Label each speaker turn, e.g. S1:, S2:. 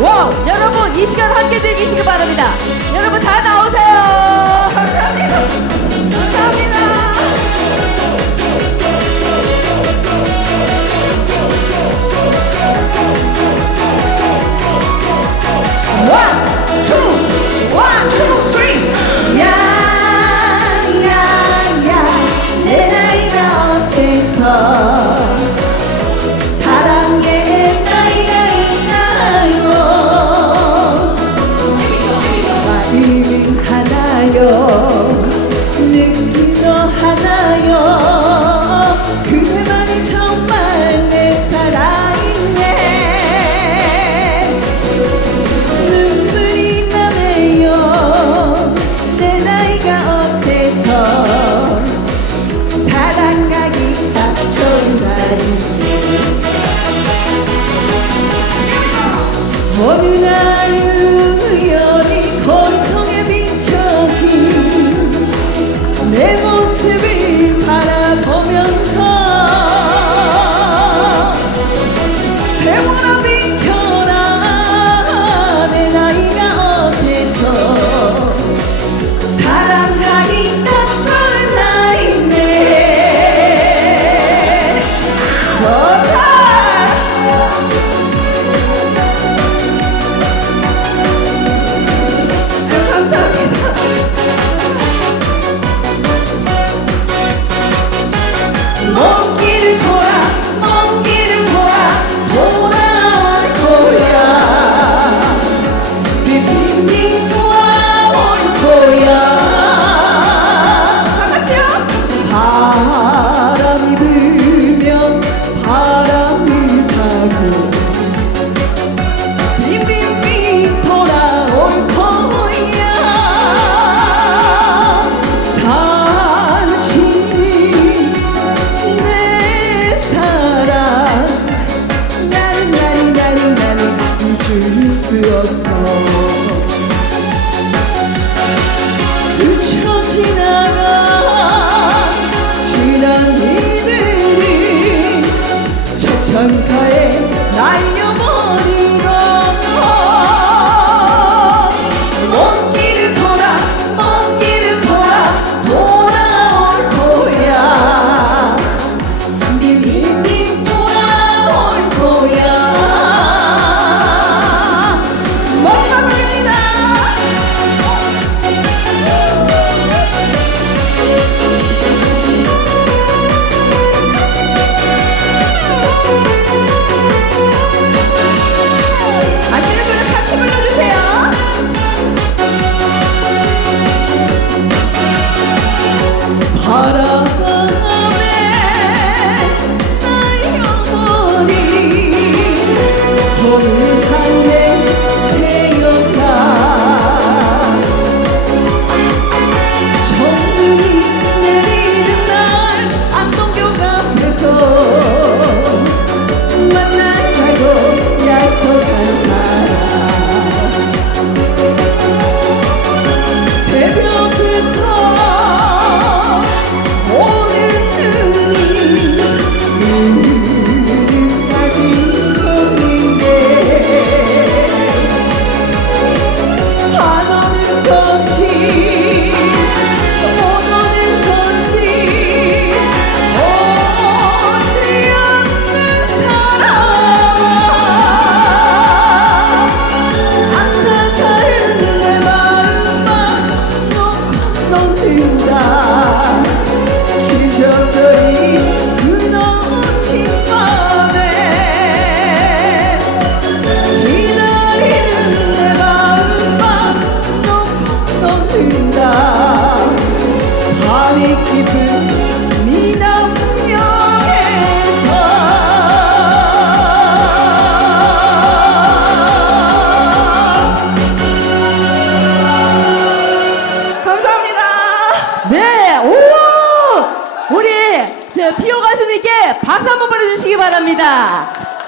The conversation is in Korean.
S1: 와우! 여러분 이 시간 함께 즐기시기 바랍니다. 여러분 다 나오세요. 감사합니다. 감사합니다.
S2: One, two, one, two. 날 우연히 거리통에 비춰진 내 모습.
S1: see us. Oh. 박수 한번 보내주시기 바랍니다.